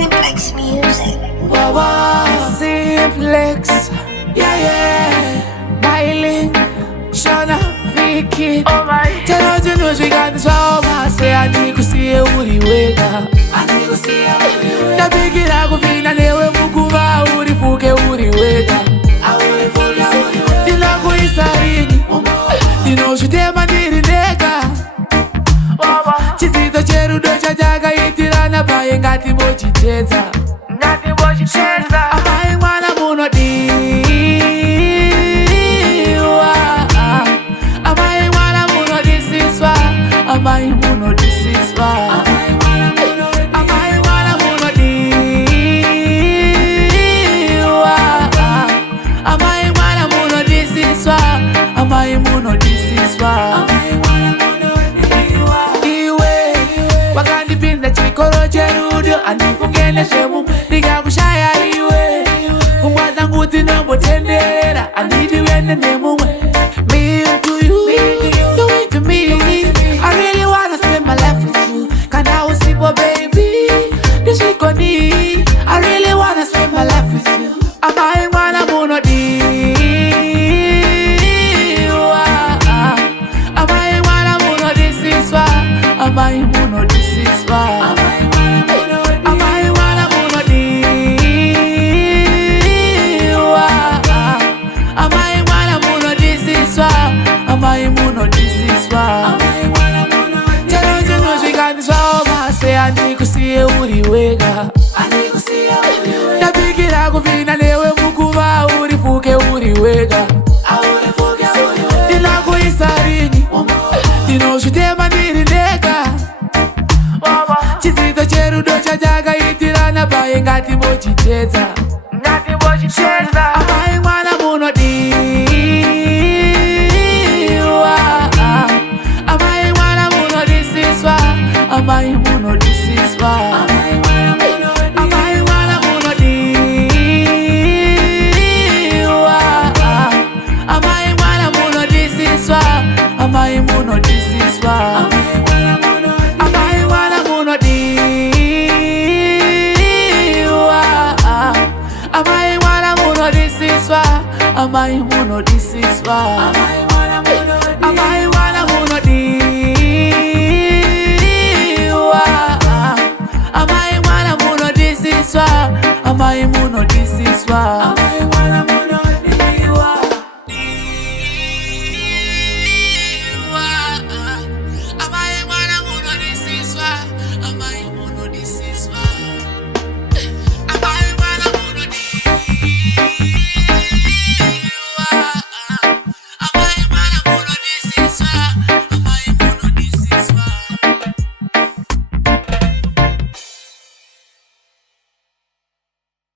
Simplex Music. Wow, wow. Simplex, yeah. Myling, Shana, Vicky. Oh my. Tell us you know she got the show. I say I need to see you Uri wega. I need to see you Uri wega. Na bigi na kufina newe mukuva Uri fuke Uri wega. Uri fuke Uri wega. Dila kuisarini. Dino shutema niri nega. Chizito cherudo chajaga itirana paye ngati bochiteza. Ngati bochiteza. Amaye mwana munodiwa. Amaye mwana munodisiswa. Amaye munodisiswa. Amaye mwana munodiwa. Amaye mwana munodisiswa. Amaye munodisiswa. Wakandipinda chikolo cherudo andikungene shemu ndikakushaya iwe kumwaza nguti nombotendera anditi wende nemumwe. Me to you, you to me. I really wanna spend my life with you. Kana usipo baby nishikoni. I really wanna spend my life with you. Amaye mwana munodiwa. Amaye mwana munodisiswa. Amaye munodisiswa. Amaye mwana munodiwa. Amaye mwana munodisiswa. Amaye munodisiswa. Tell us you know she got the show. I say I need to see you Uri wega. Na bigi na kufina newe mukuva Uri fuke Uri wega. Dila kuisarini. Dino shutema niri nega. Chizito cherudo chajaga itirana paye ngati bochiteza. Ngati bochiteza. Amaye mwana munodiwa. Amaye mwana munodisiswa. Amaye munodisiswa. Amaye mwana munodiwa. Amaye mwana munodisiswa. Amaye munodisiswa. Amaye mwana munodiwa. Amaye mwana munodisiswa. Amaye munodisiswa. Amaye mwana munodiwa. Amaye mwana munodisiswa. Amaye munodisiswa. Amaye mwana munodiwa. Amaye mwana munodisiswa. Amaye munodisiswa.